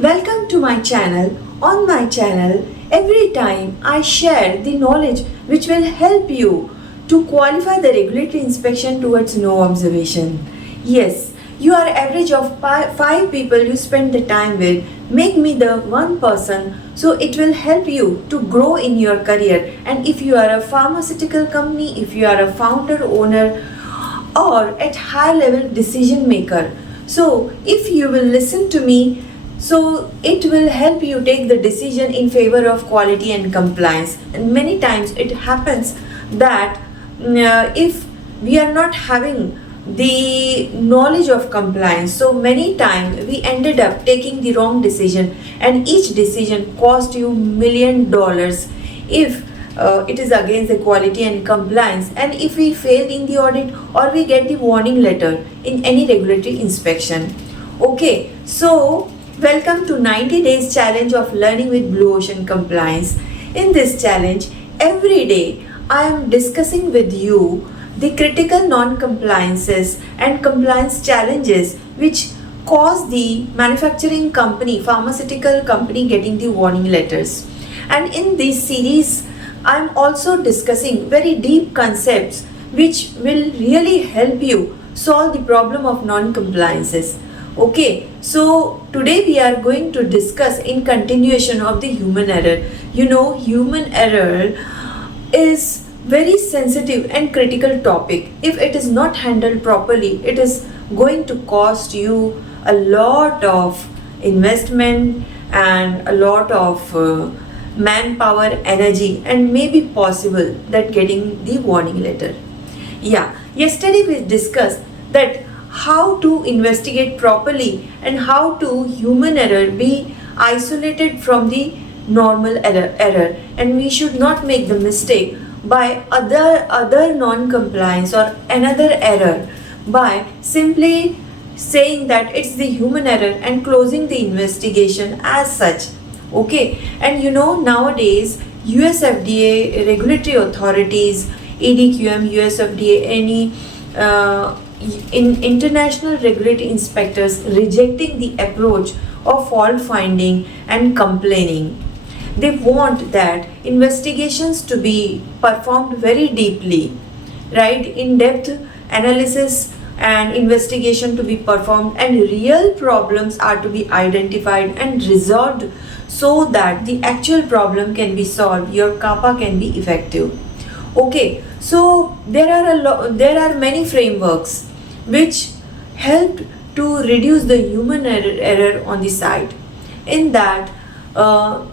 Welcome to my channel. On my channel, every time I share the knowledge which will help you to qualify the regulatory inspection towards no observation. Yes, you are average of five people you spend the time with. Make me the one person so it will help you to grow in your career. And if you are a pharmaceutical company, if you are a founder, owner, or at high level decision maker, so if you will listen to me, so it will help you take the decision in favor of quality and compliance. And many times it happens that if we are not having the knowledge of compliance, so many times we ended up taking the wrong decision, and each decision cost you $1,000,000 if it is against the quality and compliance, and if we fail in the audit or we get the warning letter in any regulatory inspection. Okay, so welcome to 90 days challenge of learning with Blue Ocean Compliance. In this challenge, every day I am discussing with you the critical non-compliances and compliance challenges which cause the manufacturing company, pharmaceutical company getting the warning letters. And in this series, I am also discussing very deep concepts which will really help you solve the problem of non-compliances. Okay, so today we are going to discuss in continuation of the human error. You know, human error is very sensitive and critical topic. If it is not handled properly, it is going to cost you a lot of investment and a lot of manpower, energy, and maybe possible that getting the warning letter. Yeah, yesterday we discussed that how to investigate properly and how to human error be isolated from the normal error, and we should not make the mistake by other non-compliance or another error by simply saying that it's the human error and closing the investigation as such. Okay, and you know, nowadays US FDA regulatory authorities, EDQM, US FDA, any in international regulatory inspectors rejecting the approach of fault finding and complaining. They want that investigations to be performed very deeply, right? In-depth analysis and investigation to be performed, and real problems are to be identified and resolved so that the actual problem can be solved, your CAPA can be effective. Okay, so there are many frameworks which help to reduce the human error on the site. In that,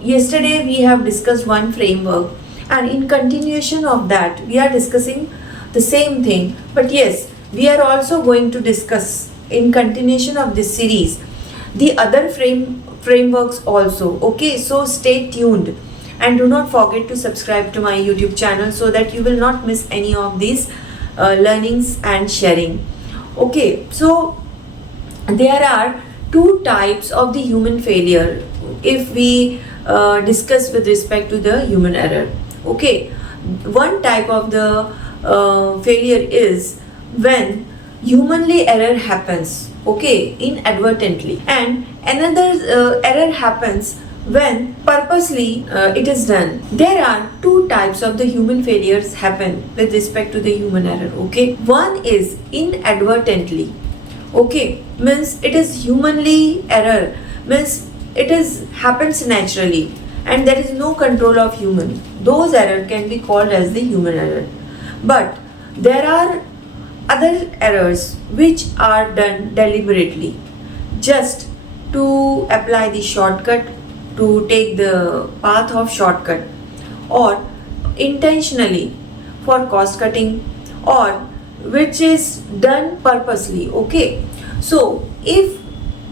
yesterday we have discussed one framework, and in continuation of that we are discussing the same thing. But yes, we are also going to discuss in continuation of this series the other frameworks also. Okay, so stay tuned and do not forget to subscribe to my YouTube channel so that you will not miss any of these learnings and sharing. Okay, so there are two types of the human failure if we discuss with respect to the human error. Okay, one type of the failure is when humanly error happens, okay, inadvertently, and another error happens when purposely it is done. There are two types of the human failures happen with respect to the human error. Okay, one is inadvertently. Okay, means it is humanly error, means it is happens naturally and there is no control of human. Those error can be called as the human error. But there are other errors which are done deliberately, just to apply the shortcut, to take the path of shortcut, or intentionally for cost cutting, or which is done purposely. Okay, so if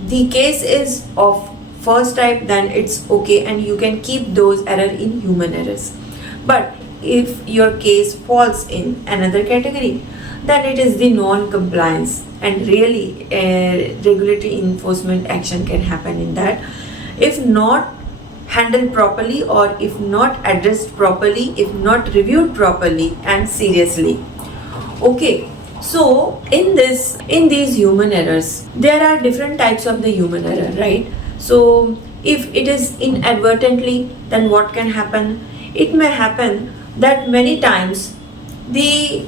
the case is of first type, then it's okay and you can keep those error in human errors. But if your case falls in another category, then it is the non-compliance, and really regulatory enforcement action can happen in that if not handled properly, or if not addressed properly, if not reviewed properly and seriously. Okay, so in these human errors, there are different types of the human error, right? So if it is inadvertently, then what can happen? It may happen that many times the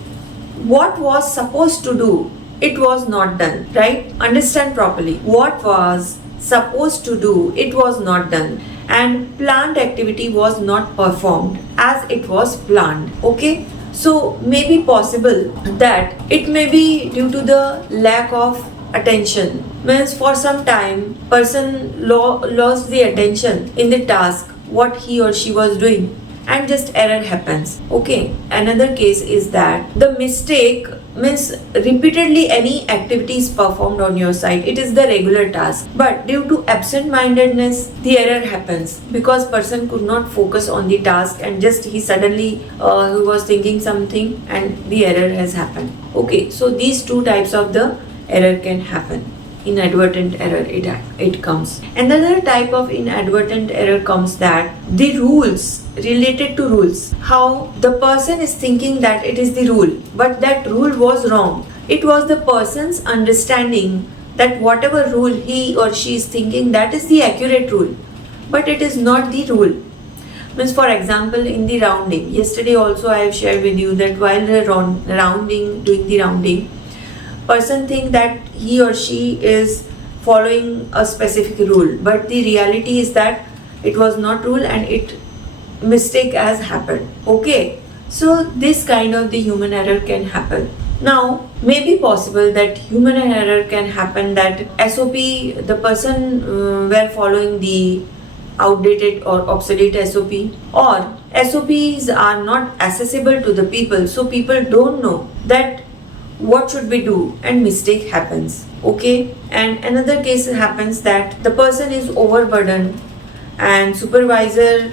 what was supposed to do, it was not done, right? Understand properly. What was supposed to do, it was not done, and planned activity was not performed as it was planned. Okay, so may be possible that it may be due to the lack of attention, means for some time person lost the attention in the task what he or she was doing, and just error happens. Okay, another case is that the mistake means repeatedly any activity is performed on your side, it is the regular task, but due to absent-mindedness the error happens because person could not focus on the task and just he suddenly he was thinking something and the error has happened. Okay, so these two types of the error can happen. Inadvertent error, it comes. Another type of inadvertent error comes that the rules, related to rules, how the person is thinking that it is the rule, but that rule was wrong. It was the person's understanding that whatever rule he or she is thinking, that is the accurate rule, but it is not the rule. Means for example, in the rounding, yesterday also I have shared with you that while doing the rounding, person think that he or she is following a specific rule, but the reality is that it was not rule and it mistake has happened. Okay, so this kind of the human error can happen. Now may be possible that human error can happen that SOP, the person were following the outdated or obsolete SOP, or SOPs are not accessible to the people, so people don't know that what should we do and mistake happens. Okay, and another case happens that the person is overburdened and supervisor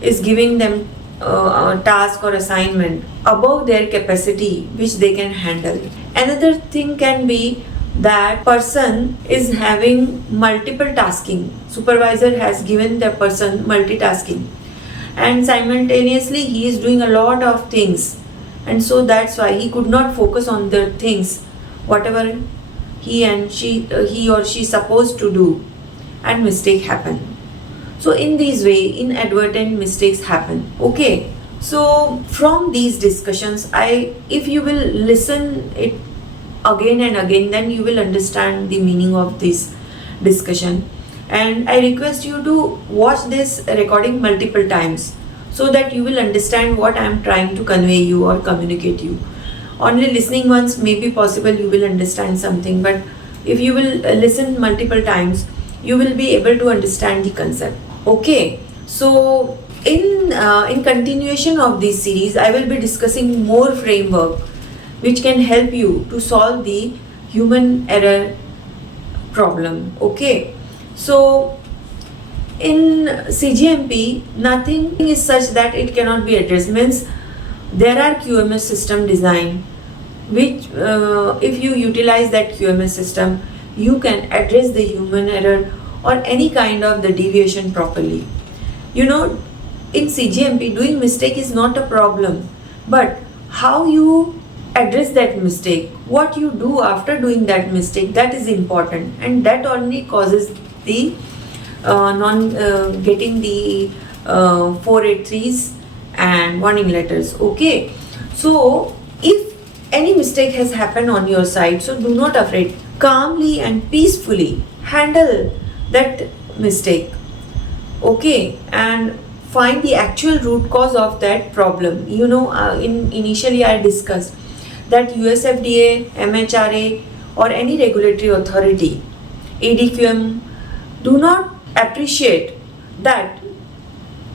is giving them a task or assignment above their capacity which they can handle. Another thing can be that person is having multiple tasking, supervisor has given the person multitasking and simultaneously he is doing a lot of things, and so that's why he could not focus on the things whatever he or she supposed to do, and mistake happen. So in this way inadvertent mistakes happen. Okay, so from these discussions, if you will listen it again and again, then you will understand the meaning of this discussion, and I request you to watch this recording multiple times so that you will understand what I am trying to convey you or communicate you. Only listening once may be possible you will understand something, but if you will listen multiple times, you will be able to understand the concept. Okay, so in continuation of this series, I will be discussing more framework which can help you to solve the human error problem. Okay, so in CGMP, nothing is such that it cannot be addressed. Means there are QMS system design which if you utilize that QMS system, you can address the human error or any kind of the deviation properly. You know, in CGMP, doing mistake is not a problem, but how you address that mistake, what you do after doing that mistake, that is important, and that only causes the getting the 483s and warning letters. Okay, so if any mistake has happened on your side, so do not afraid, calmly and peacefully handle that mistake. Okay, and find the actual root cause of that problem. You know, initially I discussed that USFDA, MHRA or any regulatory authority, EDQM, do not appreciate that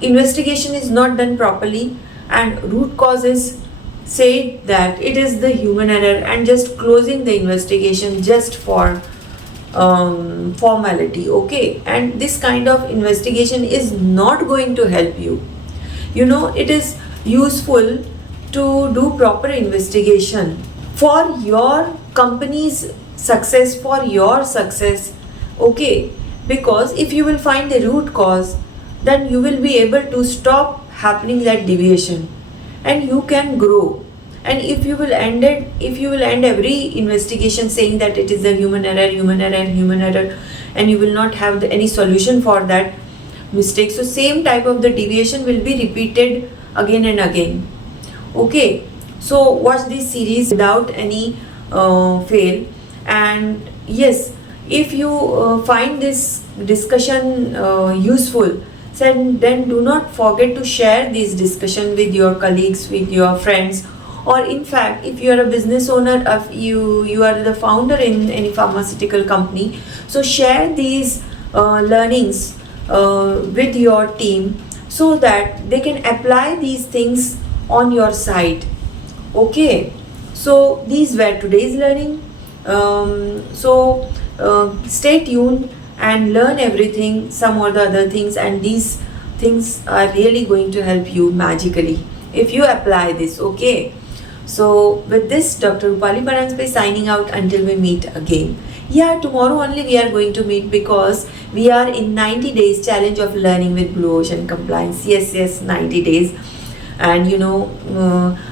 investigation is not done properly and root causes say that it is the human error and just closing the investigation just for formality. Okay, and this kind of investigation is not going to help you. You know, it is useful to do proper investigation for your company's success, for your success. Okay, because if you will find the root cause, then you will be able to stop happening that deviation and you can grow. And if you will end every investigation saying that it is a human error, and you will not have any solution for that mistake. So same type of the deviation will be repeated again and again. Okay, so watch this series without any fail. And yes, if you find this discussion useful, then do not forget to share this discussion with your colleagues, with your friends, or in fact, if you are a business owner, if you are the founder in any pharmaceutical company, so share these learnings with your team so that they can apply these things on your site. Okay, so these were today's learning. Stay tuned and learn everything, some or the other things, and these things are really going to help you magically if you apply this. Okay, so with this, Dr. Rupali Paranjape signing out until we meet again. Yeah, tomorrow only we are going to meet because we are in 90 days challenge of learning with Blue Ocean Compliance. Yes, 90 days. And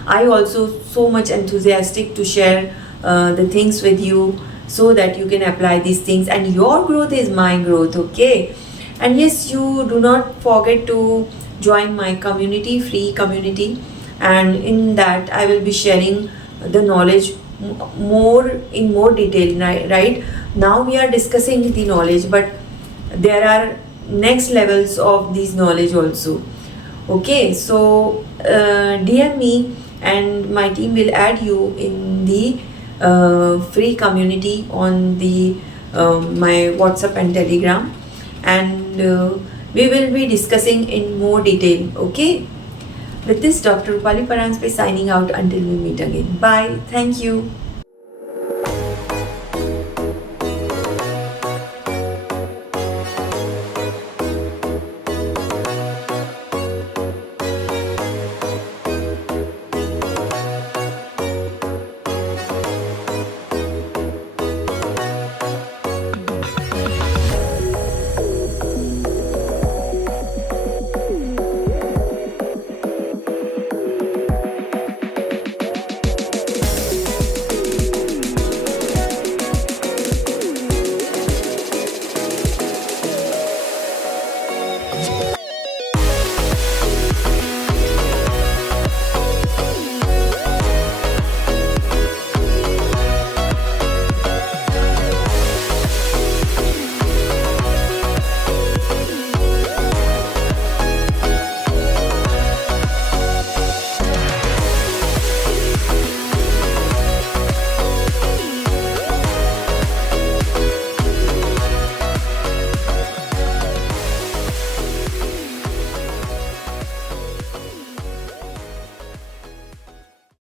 I also so much enthusiastic to share the things with you so that you can apply these things, and your growth is my growth. Okay, and yes, you do not forget to join my community, free community, and in that I will be sharing the knowledge in more detail. Right now we are discussing the knowledge, but there are next levels of these knowledge also. Okay, so DM me and my team will add you in the free community on the my WhatsApp and Telegram, and we will be discussing in more detail. Okay, with this, Dr. Rupali Paranjape signing out until we meet again. Bye. Thank you.